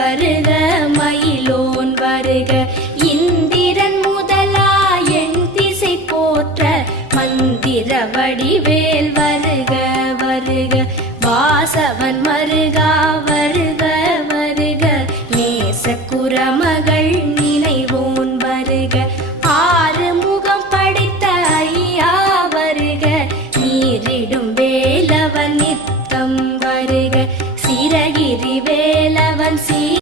வருக மயிலோன் வருக இந்திரன் முதலா என் திசை போற்ற மந்திர வடிவேல் வருக வருக வாசவன் மருகா வருக வருக நேசக்குரம்